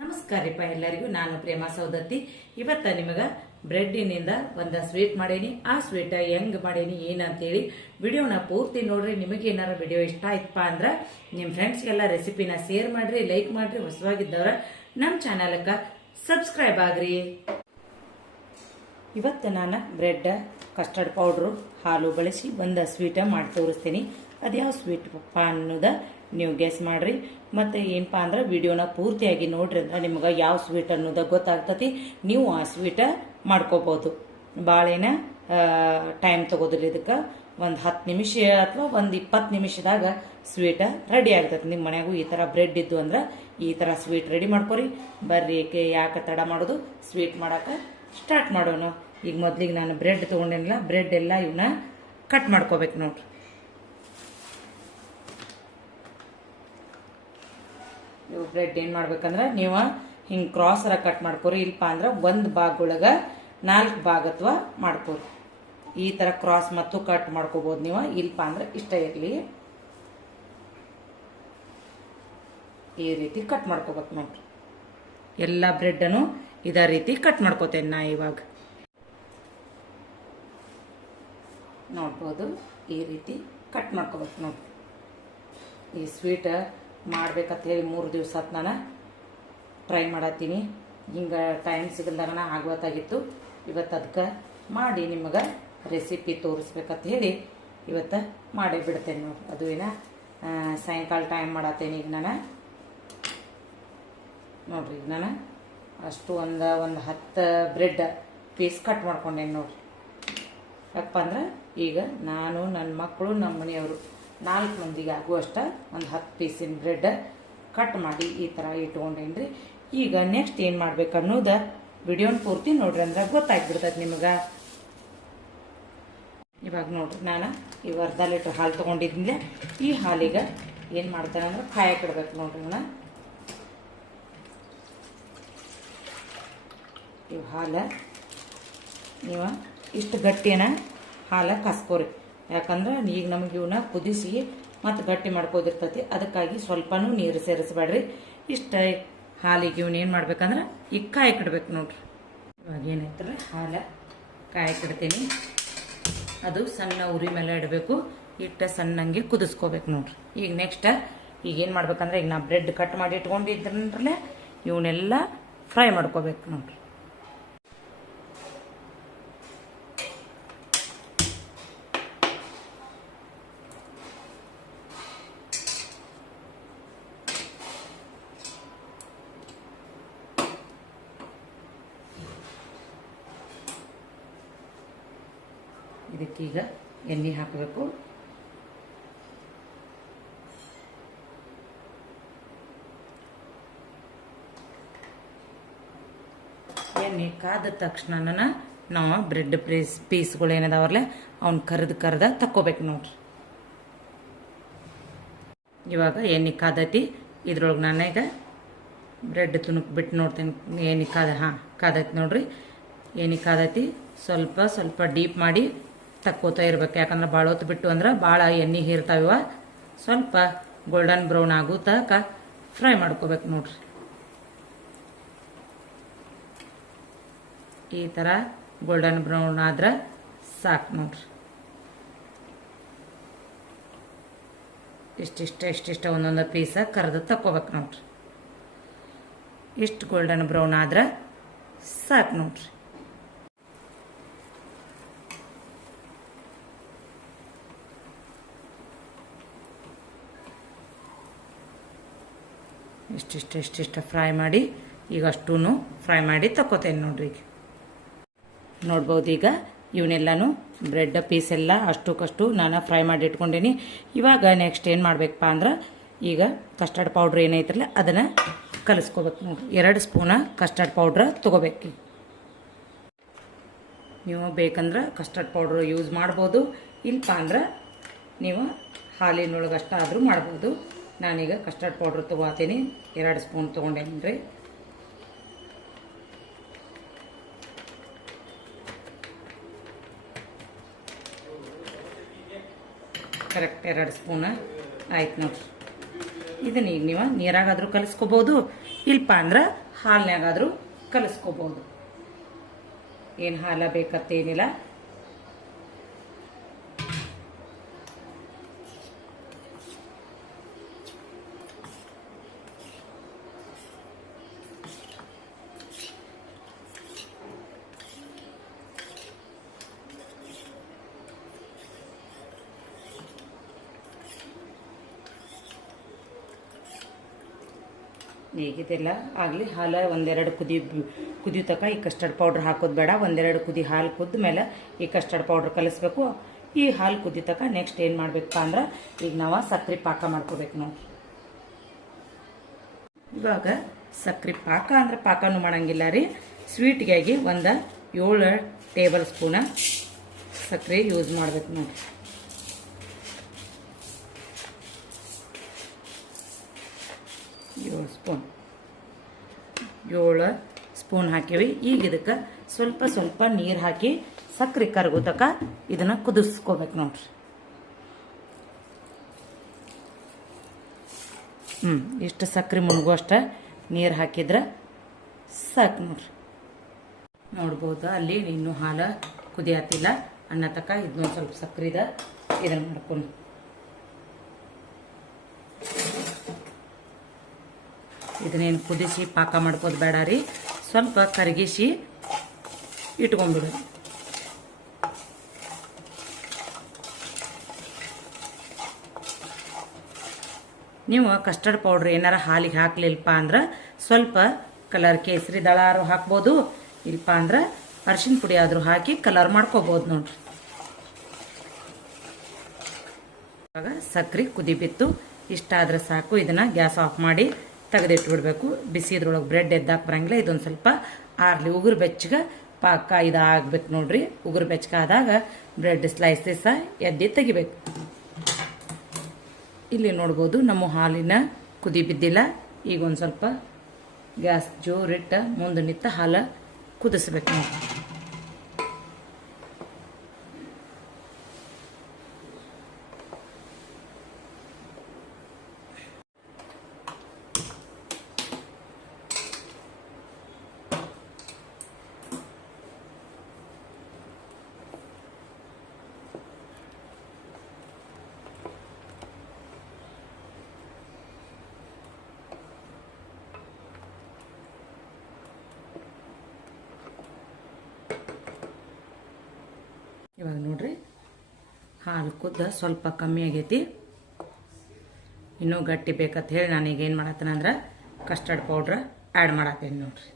ನಮಸ್ಕಾರ ರೀಪ ಎಲ್ಲರಿಗೂ. ನಾನು ಪ್ರೇಮ ಸೌದತ್ತಿ ಇವತ್ತ ನಿಮಗ ಬ್ರೆಡ್ಡಿನಿಂದ ಒಂದು ಸ್ವೀಟ್ ಮಾಡೇನಿ. ಆ ಸ್ವೀಟ ಹೆಂಗ್ ಮಾಡೇನಿ, ಏನಂತೇಳಿ ವಿಡಿಯೋನ ಪೂರ್ತಿ ನೋಡ್ರಿ. ನಿಮಗೆ ಏನಾರ ವಿಡಿಯೋ ಇಷ್ಟ ಆಯ್ತಪ್ಪ ಅಂದ್ರ ನಿಮ್ಮ ಫ್ರೆಂಡ್ಸ್ಗೆಲ್ಲ ರೆಸಿಪಿನ ಶೇರ್ ಮಾಡ್ರಿ ಲೈಕ್ ಮಾಡ್ರಿ, ಹೊಸವಾಗಿದ್ದವ್ರ ನಮ್ಮ ಚಾನಲ್ಕ ಸಬ್ಸ್ಕ್ರೈಬ್ ಆಗ್ರಿ. ಇವತ್ತು ನಾನು ಬ್ರೆಡ್ ಕಸ್ಟರ್ಡ್ ಪೌಡ್ರು ಹಾಲು ಬಳಸಿ ಒಂದು ಸ್ವೀಟ ಮಾಡಿ ತೋರಿಸ್ತೀನಿ. ಅದ್ಯಾವ ಸ್ವೀಟ್ ಪಪ್ಪ ಅನ್ನೋದ ನೀವು ಗೆಸ್ ಮಾಡ್ರಿ. ಮತ್ತೆ ಏನಪ್ಪ ಅಂದ್ರೆ ವಿಡಿಯೋನ ಪೂರ್ತಿಯಾಗಿ ನೋಡ್ರಿ ಅಂದ್ರೆ ನಿಮ್ಗೆ ಯಾವ ಸ್ವೀಟ್ ಅನ್ನೋದ ಗೊತ್ತಾಗ್ತತಿ. ನೀವು ಆ ಸ್ವೀಟ ಮಾಡ್ಕೋಬಹುದು ಭಾಳೇನ ಟೈಮ್ ತಗೋದ್ರಿ ಇದಕ್ಕೆ. ಒಂದು ಹತ್ತು ನಿಮಿಷ ಅಥವಾ ಒಂದು ಇಪ್ಪತ್ತು ನಿಮಿಷದಾಗ ಸ್ವೀಟ ರೆಡಿ ಆಗ್ತೈತಿ. ನಿಮ್ಮ ಮನೆಗೂ ಈ ಥರ ಬ್ರೆಡ್ ಇದ್ದು ಅಂದ್ರೆ ಈ ಥರ ಸ್ವೀಟ್ ರೆಡಿ ಮಾಡ್ಕೊರಿ. ಬರ್ರಿ ಏಕೆ ಯಾಕೆ ತಡ ಮಾಡೋದು? ಸ್ವೀಟ್ ಮಾಡಕ್ಕೆ ಸ್ಟಾರ್ಟ್ ಮಾಡೋಣ. ಈಗ ಮೊದ್ಲಿಗೆ ನಾನು ಬ್ರೆಡ್ ತೊಗೊಂಡೇನಿಲ್ಲ ಬ್ರೆಡ್ ಎಲ್ಲ ಇವನ್ನ ಕಟ್ ಮಾಡ್ಕೋಬೇಕು ನೋಡ್ರಿ. ಇವು ಬ್ರೆಡ್ ಏನು ಮಾಡ್ಬೇಕಂದ್ರೆ ನೀವು ಹಿಂಗೆ ಕ್ರಾಸರ ಕಟ್ ಮಾಡ್ಕೋರಿ. ಇಲ್ಪ ಅಂದ್ರೆ ಒಂದು ಭಾಗ ಒಳಗೆ ನಾಲ್ಕು ಭಾಗ ಅಥವಾ ಮಾಡ್ಕೋರಿ. ಈ ಥರ ಕ್ರಾಸ್ ಮತ್ತು ಕಟ್ ಮಾಡ್ಕೋಬೋದು ನೀವು. ಇಲ್ಪ ಅಂದ್ರೆ ಇಷ್ಟ ಇರಲಿ. ಈ ರೀತಿ ಕಟ್ ಮಾಡ್ಕೋಬೇಕು ನೋಡ್ರಿ. ಎಲ್ಲ ಬ್ರೆಡ್ಡನ್ನು ಇದೇ ರೀತಿ ಕಟ್ ಮಾಡ್ಕೋತೇನೆ ನಾ ಇವಾಗ. ನೋಡ್ಬೋದು. ಈ ರೀತಿ ಕಟ್ ಮಾಡ್ಕೋಬೇಕು ನೋಡಿ ಈ ಸ್ವೀಟ್ ಮಾಡ್ಬೇಕಂತ ಹೇಳಿ ಮೂರು ದಿವಸ ನಾನು ಟ್ರೈ ಮಾಡತ್ತೀನಿ. ಹಿಂಗೆ ಟೈಮ್ ಸಿಗಲ್ದಾಗ ಆಗ್ವತ್ತಾಗಿತ್ತು. ಇವತ್ತು ಅದಕ್ಕೆ ಮಾಡಿ ನಿಮಗೆ ರೆಸಿಪಿ ತೋರಿಸ್ಬೇಕಂತ ಹೇಳಿ ಇವತ್ತು ಮಾಡೇ ಬಿಡ್ತೇನೆ ನೋಡಿ. ಅದು ಏನ ಸಾಯಂಕಾಲ ಟೈಮ್ ಮಾಡತ್ತೇನೆ ಈಗ ನಾನು. ನೋಡ್ರಿ ಈಗ ನಾನು ಅಷ್ಟು ಒಂದು ಒಂದು ಹತ್ತು ಬ್ರೆಡ್ ಪೀಸ್ ಕಟ್ ಮಾಡ್ಕೊಂಡೇನೆ ನೋಡ್ರಿ. ಯಾಕಪ್ಪ ಅಂದ್ರೆ ಈಗ ನಾನು ನನ್ನ ಮಕ್ಕಳು ನಮ್ಮ ಮನೆಯವರು ನಾಲ್ಕು ಮಂದಿಗೆ ಆಗುವಷ್ಟು ಒಂದು ಹತ್ತು ಪೀಸಿನ ಬ್ರೆಡ್ ಕಟ್ ಮಾಡಿ ಈ ಥರ ಇಟ್ಕೊಂಡೇನ್ರಿ. ಈಗ ನೆಕ್ಸ್ಟ್ ಏನು ಮಾಡ್ಬೇಕು ಅನ್ನೋದು ವಿಡಿಯೋನ ಪೂರ್ತಿ ನೋಡ್ರಿ ಅಂದ್ರೆ ಗೊತ್ತಾಗ್ಬಿಡ್ತೈತೆ ನಿಮಗೆ. ಇವಾಗ ನೋಡ್ರಿ ನಾನು ಈ ಅರ್ಧ ಲೀಟ್ರ್ ಹಾಲು ತೊಗೊಂಡಿದ್ದೆ ಈ ಹಾಲಿಗೆ ಏನು ಮಾಡ್ತಾನೆ ಅಂದ್ರೆ ಕಾಯಕ್ಕೆ ಇಡ್ಬೇಕು ನೋಡ್ರಿ ನಾನು. ಇವು ಹಾಲು ನೀವು ಇಷ್ಟು ಗಟ್ಟಿನ ಹಾಲು ಕಾಸ್ಕೋರಿ. ಯಾಕಂದ್ರೆ ಈಗ ನಮಗೆ ಇವನ್ನ ಕುದಿಸಿ ಮತ್ತು ಗಟ್ಟಿ ಮಾಡ್ಕೋದಿರ್ತೈತಿ ಅದಕ್ಕಾಗಿ ಸ್ವಲ್ಪನೂ ನೀರು ಸೇರಿಸ್ಬೇಡ್ರಿ. ಇಷ್ಟ ಹಾಲಿಗೆ ಇವನ್ನ ಏನು ಮಾಡ್ಬೇಕಂದ್ರೆ ಈಗ ಕಾಯಿ ಕಡ್ಬೇಕು ನೋಡ್ರಿ. ಇವಾಗ ಏನೈತ್ರಿ ಹಾಲು ಕಡ್ತೀನಿ. ಅದು ಸಣ್ಣ ಉರಿ ಮೇಲೆ ಇಡಬೇಕು. ಇಟ್ಟ ಸಣ್ಣಂಗೆ ಕುದಿಸ್ಕೋಬೇಕು ನೋಡ್ರಿ. ಈಗ ನೆಕ್ಸ್ಟ್ ಈಗ ಏನು ಮಾಡ್ಬೇಕಂದ್ರೆ ಈಗ ನಾ ಬ್ರೆಡ್ ಕಟ್ ಮಾಡಿ ಇಟ್ಕೊಂಡಿದ್ರಲ್ಲೇ ಇವನ್ನೆಲ್ಲ ಫ್ರೈ ಮಾಡ್ಕೋಬೇಕು ನೋಡ್ರಿ. ಇದಕ್ಕೀಗ ಎಣ್ಣೆ ಹಾಕಬೇಕು. ಎಣ್ಣೆ ಕಾದ ತಕ್ಷಣ ನಾವು ಬ್ರೆಡ್ ಪೀಸ್, ಪೀಸ್ಗಳು ಏನದಾವಲ್ಲ ಅವ್ನ ಕರ್ದು ಕರ್ದ ತಕ್ಕೋಬೇಕು ನೋಡ್ರಿ. ಇವಾಗ ಎಣ್ಣೆ ಕಾದತಿ, ಇದ್ರೊಳಗೆ ಈಗ ಬ್ರೆಡ್ ತುಣುಕ್ ಬಿಟ್ಟು ನೋಡ್ತೀನಿ. ಎಣ್ಣೆ ಕಾದ, ಹಾಂ, ಕಾದೈತಿ ನೋಡ್ರಿ. ಎಣ್ಣೆ ಕಾದೈತಿ, ಸ್ವಲ್ಪ ಸ್ವಲ್ಪ ಡೀಪ್ ಮಾಡಿ ತಕ್ಕೋತಾ ಇರ್ಬೇಕು. ಯಾಕಂದ್ರೆ ಭಾಳ ಹೊತ್ತು ಬಿಟ್ಟು ಅಂದ್ರೆ ಭಾಳ ಎಣ್ಣೆ ಹೀರ್ತಾವಿವ. ಸ್ವಲ್ಪ ಗೋಲ್ಡನ್ ಬ್ರೌನ್ ಆಗೋ ತನಕ ಫ್ರೈ ಮಾಡ್ಕೋಬೇಕು ನೋಡ್ರಿ. ಈ ಥರ ಗೋಲ್ಡನ್ ಬ್ರೌನ್ ಆದ್ರೆ ಸಾಕು ನೋಡ್ರಿ. ಇಷ್ಟಿಷ್ಟ ಇಷ್ಟಿಷ್ಟ ಒಂದೊಂದು ಪೀಸ ಕರೆದು ತಕ್ಕೋಬೇಕು ನೋಡ್ರಿ. ಇಷ್ಟು ಗೋಲ್ಡನ್ ಬ್ರೌನ್ ಆದ್ರೆ ಸಾಕು ನೋಡ್ರಿ. ಇಷ್ಟಿಷ್ಟ ಇಷ್ಟಿಷ್ಟು ಫ್ರೈ ಮಾಡಿ ಈಗ ಅಷ್ಟೂ ಫ್ರೈ ಮಾಡಿ ತಕ್ಕೋತೇನೆ ನೋಡ್ರಿ ಈಗ. ನೋಡ್ಬೋದು ಈಗ ಇವನ್ನೆಲ್ಲನೂ ಬ್ರೆಡ್ ಪೀಸ್ ಎಲ್ಲ ಅಷ್ಟಕ್ಕಷ್ಟು ನಾನು ಫ್ರೈ ಮಾಡಿ ಇಟ್ಕೊಂಡೇನಿ. ಇವಾಗ ನೆಕ್ಸ್ಟ್ ಏನು ಮಾಡಬೇಕಪ್ಪ ಅಂದ್ರೆ ಈಗ ಕಸ್ಟರ್ಡ್ ಪೌಡ್ರ್ ಏನೈತ್ರಲ್ಲ ಅದನ್ನು ಕಲಿಸ್ಕೋಬೇಕು ನೋಡ್ರಿ. ಎರಡು ಸ್ಪೂನ ಕಸ್ಟರ್ಡ್ ಪೌಡ್ರ್ ತೊಗೋಬೇಕು ನೀವು ಬೇಕಂದ್ರೆ ಕಸ್ಟರ್ಡ್ ಪೌಡ್ರ್ ಯೂಸ್ ಮಾಡ್ಬೋದು. ಇಲ್ಲಪ್ಪ ಅಂದ್ರೆ ನೀವು ಹಾಲಿನೊಳಗಷ್ಟಾದರೂ ಮಾಡ್ಬೋದು. ನಾನೀಗ ಕಸ್ಟರ್ಡ್ ಪೌಡ್ರ್ ತೊಗೋತೀನಿ. ಎರಡು ಸ್ಪೂನ್ ತೊಗೊಂಡೇನಿ ರೀ ಕರೆಕ್ಟ್ ಎರಡು ಸ್ಪೂನ್ ಆಯ್ತು ನೋಡ್ರಿ. ಇದನ್ನ ಈಗ ನೀವು ನೀರಾಗಾದರೂ ಕಲಿಸ್ಕೋಬಹುದು ಇಲ್ಪ ಅಂದ್ರೆ ಹಾಲ್ನ್ಯಾಗಾದ್ರೂ ಕಲಿಸ್ಕೋಬೋದು. ಏನು ಹಾಲ ಬೇಕತ್ತೇನಿಲ್ಲ. ಈಗಿದೆಲ್ಲ ಆಗಲಿ, ಹಾಲು ಒಂದೆರಡು ಕುದಿ, ಕುದಿಯೋ ಈ ಕಸ್ಟರ್ಡ್ ಪೌಡ್ರ್ ಹಾಕೋದು ಬೇಡ. ಒಂದೆರಡು ಕುದಿ ಹಾಲು ಕುದ್ದ ಮೇಲೆ ಈ ಕಸ್ಟರ್ಡ್ ಪೌಡ್ರ್ ಕಲಿಸ್ಬೇಕು. ಈ ಹಾಲು ಕುದಿ ತಕ ನೆಕ್ಸ್ಟ್ ಏನು ಮಾಡಬೇಕು ಅಂದ್ರೆ, ಈಗ ನಾವು ಸಕ್ಕರೆ ಪಾಕ ಮಾಡ್ಕೋಬೇಕು ನಾವು. ಇವಾಗ ಸಕ್ಕರೆ ಪಾಕ ಅಂದ್ರೆ ಪಾಕನೂ ಮಾಡಂಗಿಲ್ಲ ರೀ. ಸ್ವೀಟ್ಗಾಗಿ ಒಂದು ಏಳು ಟೇಬಲ್ ಸ್ಪೂನ ಸಕ್ಕರೆ ಯೂಸ್ ಮಾಡ್ಬೇಕು ನೋಡಿ ಏಳು ಸ್ಪೂನ್ ಏಳು ಸ್ಪೂನ್ ಹಾಕಿವಿ. ಈಗ ಇದಕ್ಕೆ ಸ್ವಲ್ಪ ಸ್ವಲ್ಪ ನೀರು ಹಾಕಿ ಸಕ್ಕರೆ ಕರಗೋ ತಕ ಇದನ್ನು ಕುದಿಸ್ಕೋಬೇಕು ನೋಡ್ರಿ. ಹ್ಞೂ ಇಷ್ಟು ಸಕ್ಕರೆ ಮುಳುಗುವಷ್ಟ ನೀರು ಹಾಕಿದ್ರೆ ಸಾಕು ನೋಡ್ರಿ. ನೋಡ್ಬೋದು, ಅಲ್ಲಿ ಇನ್ನೂ ಹಾಲು ಕುದಿಯತ್ತಿಲ್ಲ ಅನ್ನ ತಕ ಇದನ್ನೊಂದು ಸ್ವಲ್ಪ ಸಕ್ಕರೆದ ಇದನ್ನು ಮಾಡ್ಕೊಂಡು ಇದನ್ನೇನು ಕುದಿಸಿ ಪಾಕ ಮಾಡ್ಕೋದು ಬೇಡ ರೀ. ಸ್ವಲ್ಪ ಕರಗಿಸಿ ಇಟ್ಕೊಂಡ್ಬಿಡು. ನೀವು ಕಸ್ಟರ್ಡ್ ಪೌಡ್ರ್ ಏನಾರ ಹಾಲಿಗೆ ಹಾಕ್ಲಿಲ್ಲಪ್ಪ ಅಂದ್ರೆ ಸ್ವಲ್ಪ ಕಲರ್ ಕೇಸರಿ ದಳಾರು ಹಾಕ್ಬೋದು ಇಲ್ಲಪ್ಪ ಅಂದ್ರೆ ಅರ್ಶಿನ ಪುಡಿ ಆದರೂ ಹಾಕಿ ಕಲರ್ ಮಾಡ್ಕೋಬೋದು ನೋಡ್ರಿ. ಇವಾಗ ಸಕ್ಕರೆ ಕುದಿ ಬಿತ್ತು. ಇಷ್ಟ ಆದ್ರೆ ಸಾಕು, ಇದನ್ನ ಗ್ಯಾಸ್ ಆಫ್ ಮಾಡಿ. ತೆಗೆದಿಟ್ಬಿಡ್ಬೇಕು. ಬಿಸಿ ಇದ್ರೊಳಗೆ ಬ್ರೆಡ್ ಎದ್ದಾಕ ಬರಂಗಿಲ್ಲ. ಇದೊಂದು ಸ್ವಲ್ಪ ಆರ್ಲಿ ಉಗುರು ಬೆಚ್ಚಗೆ ಪಾಕ ಇದಾಗ್ಬೇಕು ನೋಡ್ರಿ. ಉಗುರು ಬೆಚ್ಚಗೆ ಆದಾಗ ಬ್ರೆಡ್ ಸ್ಲೈಸಸ್ ಎದ್ದಿ ತೆಗಿಬೇಕು. ಇಲ್ಲಿ ನೋಡ್ಬೋದು ನಮ್ಮ ಹಾಲಿನ ಕುದಿ ಬಿದ್ದಿಲ್ಲ. ಈಗ ಒಂದು ಸ್ವಲ್ಪ ಗ್ಯಾಸ್ ಜೋರಿಟ್ಟ ಮುಂದೆ ನಿಂತ ಹಾಲು ಕುದಿಸ್ಬೇಕು ನಾವು ಇವಾಗ ನೋಡ್ರಿ ಹಾಲು ಕುದ್ದ ಸ್ವಲ್ಪ ಕಮ್ಮಿ ಆಗೈತಿ. ಇನ್ನೂ ಗಟ್ಟಿ ಬೇಕಂತ ಹೇಳಿ ನಾನೀಗ ಏನು ಮಾಡತ್ತೇನೆ ಅಂದ್ರೆ ಕಸ್ಟರ್ಡ್ ಪೌಡ್ರ್ ಆ್ಯಡ್ ಮಾಡತ್ತೇನೆ ನೋಡ್ರಿ.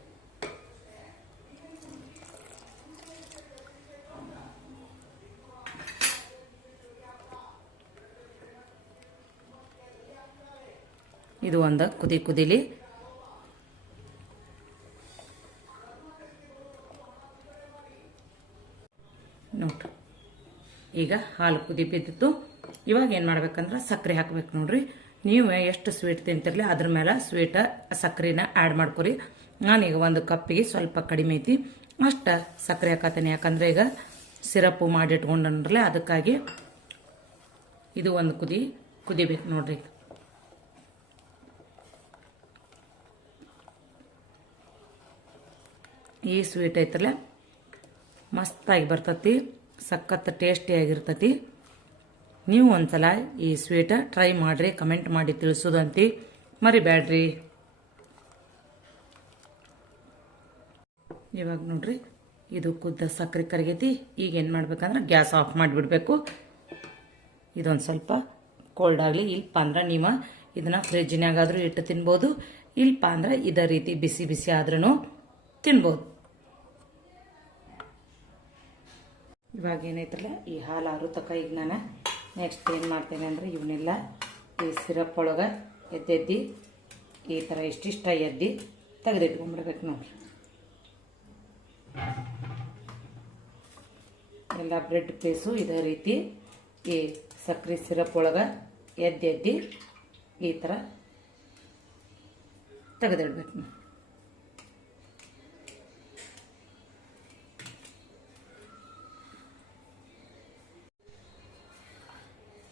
ಇದು ಒಂದು ಕುದಿ ಕುದಿಲಿ ಈಗ ಹಾಲು ಕುದಿ ಬಿದ್ದಿತ್ತು ಇವಾಗ ಏನು ಮಾಡ್ಬೇಕಂದ್ರೆ ಸಕ್ಕರೆ ಹಾಕ್ಬೇಕು ನೋಡ್ರಿ. ನೀವು ಎಷ್ಟು ಸ್ವೀಟ್ ತಿಂತಿರಲಿ ಅದ್ರ ಮೇಲೆ ಸ್ವೀಟ ಸಕ್ಕರೆನ ಆ್ಯಡ್ ಮಾಡ್ಕೊರಿ. ನಾನೀಗ ಒಂದು ಕಪ್ಪಿಗೆ ಸ್ವಲ್ಪ ಕಡಿಮೆ ಐತಿ. ಅಷ್ಟು ಸಕ್ಕರೆ ಹಾಕತ್ತೇನೆ ಯಾಕಂದ್ರೆ ಈಗ ಸಿರಪ್ಪು ಮಾಡಿ ಇಟ್ಕೊಂಡನ್ರಲ್ಲ ಅದಕ್ಕಾಗಿ ಇದು ಒಂದು ಕುದಿ, ಕುದಿಬೇಕು ನೋಡ್ರಿ. ಈ ಸ್ವೀಟ್ ಐತಲ್ಲ, ಮಸ್ತಾಗಿ ಬರ್ತತಿ. ಸಖತ್ ಟೇಸ್ಟಿಯಾಗಿರ್ತತಿ ನೀವು ಒಂದ್ಸಲ ಈ ಸ್ವೀಟ ಟ್ರೈ ಮಾಡಿರಿ ಕಮೆಂಟ್ ಮಾಡಿ ತಿಳಿಸೋದಂತಿ. ಮರಿಬೇಡ್ರಿ ಇವಾಗ ನೋಡ್ರಿ, ಇದು ಕುದ್ದ ಸಕ್ಕರೆ ಕರಗೈತಿ. ಈಗ ಏನು ಮಾಡ್ಬೇಕಂದ್ರೆ ಗ್ಯಾಸ್ ಆಫ್ ಮಾಡಿಬಿಡ್ಬೇಕು. ಇದೊಂದು ಸ್ವಲ್ಪ ಕೋಲ್ಡ್ ಆಗಲಿ, ಇಲ್ಪ ಅಂದ್ರೆ ನೀವು ಇದನ್ನ ಫ್ರಿಜ್ನಾಗಾದ್ರೂ ಇಟ್ಟು ತಿನ್ಬೋದು. ಇಲ್ಪ ಅಂದ್ರೆ ಇದೇ ರೀತಿ ಬಿಸಿ ಬಿಸಿ ಆದ್ರೂ ತಿನ್ಬೋದು. ಇವಾಗ ಏನೈತಲ್ಲ, ಈ ಹಾಲು ಆರು ತಕ ಈಗ ನಾನು ನೆಕ್ಸ್ಟ್ ಏನು ಮಾಡ್ತೇನೆ ಅಂದರೆ ಇವನ್ನೆಲ್ಲ ಈ ಸಿರಪ್ ಒಳಗೆ ಎದ್ದೆದ್ದಿ, ಈ ಥರ ಇಷ್ಟಿಷ್ಟ ಎದ್ದಿ ತೆಗೆದಿಟ್ಕೊಂಡ್ಬಿಡ್ಬೇಕು ನೋಡ್ರಿ. ಎಲ್ಲ ಬ್ರೆಡ್ ಪೀಸು ಇದೇ ರೀತಿ ಈ ಸಕ್ಕರೆ ಸಿರಪ್ ಒಳಗೆ ಎದ್ದೆದ್ದಿ ಈ ಥರ ತೆಗೆದಿಡ್ಬೇಕು ನಾವು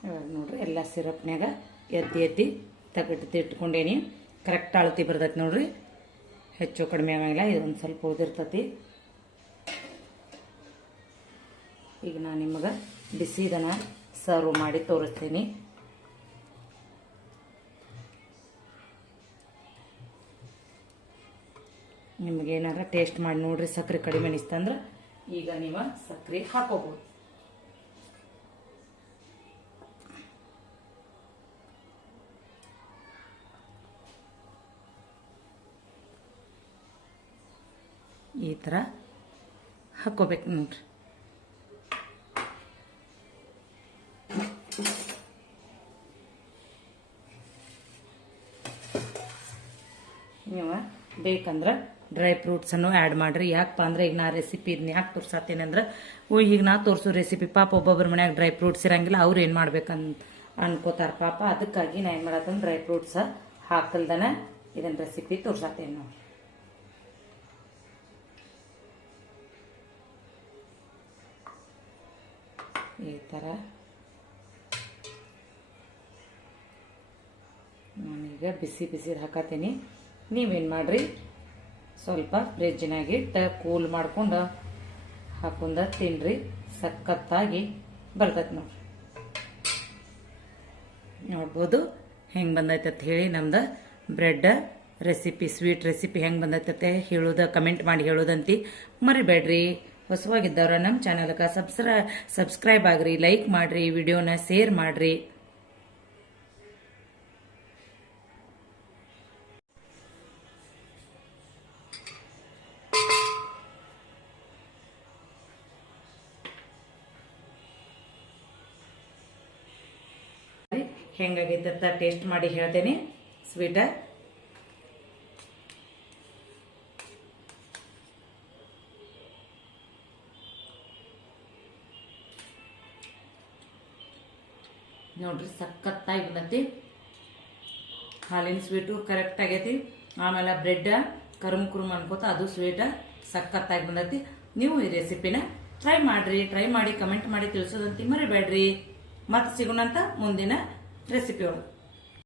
ಇವಾಗ ನೋಡ್ರಿ, ಎಲ್ಲ ಸಿರಪ್ನಾಗ ಎದ್ದು ಎದ್ದಿ ತೆಗೆದು ಇಟ್ಕೊಂಡೇನಿ. ಕರೆಕ್ಟ್ ಅಳತಿ ಬರ್ತೈತಿ ನೋಡ್ರಿ. ಹೆಚ್ಚು ಕಡಿಮೆ ಆಗಿಲ್ಲ ಇದೊಂದು ಸ್ವಲ್ಪ ಉಳಿದಿರ್ತೈತಿ. ಈಗ ನಾನು ನಿಮಗೆ ಬಿಸಿ ದನ ಸರ್ವ್ ಮಾಡಿ ತೋರಿಸ್ತೀನಿ. ನಿಮಗೇನಾರ ಟೇಸ್ಟ್ ಮಾಡಿ ನೋಡ್ರಿ ಸಕ್ಕರೆ ಕಡಿಮೆ ಅನಿಸ್ತಂದ್ರೆ ಈಗ ನೀವು ಸಕ್ಕರೆ ಹಾಕೋಬೋದು. ಈ ಥರ ಹಾಕ್ಕೋಬೇಕು ನೋಡ್ರಿ. ನೀವು ಬೇಕಂದ್ರೆ ಡ್ರೈ ಫ್ರೂಟ್ಸನ್ನು ಆ್ಯಡ್ ಮಾಡಿರಿ. ಯಾಕಪ್ಪ ಅಂದ್ರೆ ಈಗ ನಾ ರೆಸಿಪಿ ಇದನ್ನ ಯಾಕೆ ತೋರ್ಸತ್ತೇನೆ ಅಂದ್ರೆ, ಓ, ಈಗ ನಾ ತೋರಿಸೋ ರೆಸಿಪಿ ಪಾಪ ಒಬ್ಬೊಬ್ಬರ ಮನ್ಯಾಗ ಡ್ರೈ ಫ್ರೂಟ್ಸ್ ಇರಂಗಿಲ್ಲ, ಅವ್ರು ಏನು ಮಾಡ್ಬೇಕಂತ ಅನ್ಕೋತಾರೆ ಪಾಪ. ಅದಕ್ಕಾಗಿ ನಾ ಏನು ಮಾಡತ್ತಂದ್ರೆ ಡ್ರೈ ಫ್ರೂಟ್ಸ್ ಹಾಕಲ್ದನ ಇದನ್ನ ರೆಸಿಪಿ ತೋರ್ಸತ್ತೇನೆ ನಾವು ಈ ಥರ ನಾನೀಗ ಬಿಸಿ ಬಿಸಿ ಹಾಕತ್ತೀನಿ ನೀವೇನು ಮಾಡಿರಿ? ಸ್ವಲ್ಪ ಫ್ರಿಜ್ನಾಗಿಟ್ಟು ಕೂಲ್ ಮಾಡ್ಕೊಂಡು ಹಾಕೊಂಡ ತಿನ್ರಿ. ಸಖತ್ತಾಗಿ ಬರ್ತೈತೆ ನೋಡ್ರಿ. ನೋಡ್ಬೋದು ಹೆಂಗೆ ಬಂದೈತೆ ಅಂತ ಹೇಳಿ ನಮ್ದು ಬ್ರೆಡ್ ರೆಸಿಪಿ, ಸ್ವೀಟ್ ರೆಸಿಪಿ ಹೆಂಗೆ ಬಂದೈತೆ ಹೇಳೋದು, ಕಮೆಂಟ್ ಮಾಡಿ ಹೇಳೋದಂತಿ ಮರಿಬೇಡ್ರಿ. ಹೊಸವಾಗಿದ್ದವ್ರ ನಮ್ಮ ಚಾನಲ್ಗೆ ಸಬ್ಸ್ರ, ಸಬ್ಸ್ಕ್ರೈಬ್ ಆಗ್ರಿ, ಲೈಕ್ ಮಾಡ್ರಿ ವಿಡಿಯೋನ ಶೇರ್ ಮಾಡ್ರಿ. ಹೆಂಗಾಗೈತೆ ಅಂತ ಟೇಸ್ಟ್ ಮಾಡಿ ಹೇಳ್ತೇನೆ ಸ್ವೀಟ ನೋಡ್ರಿ ಸಖತ್ತಾಗಿ ಬಂದತಿ ಹಾಲಿನ ಸ್ವೀಟು ಕರೆಕ್ಟ್ ಆಗೈತಿ. ಆಮೇಲೆ ಬ್ರೆಡ್ ಕರುಮ್ ಕುರುಮ್ ಅನ್ಕೋತ ಅದು ಸ್ವೀಟ್ ಸಖತ್ತಾಗಿ ಬಂದೈತಿ ನೀವು ಈ ರೆಸಿಪಿನ ಟ್ರೈ ಮಾಡ್ರಿ ಟ್ರೈ ಮಾಡಿ ಕಮೆಂಟ್ ಮಾಡಿ ತಿಳಿಸೋದಂತ ಮರಿಬೇಡ್ರಿ. ಮತ್ತೆ ಸಿಗೋಣಂತ ಮುಂದಿನ ರೆಸಿಪಿ ಒಳಗೆ.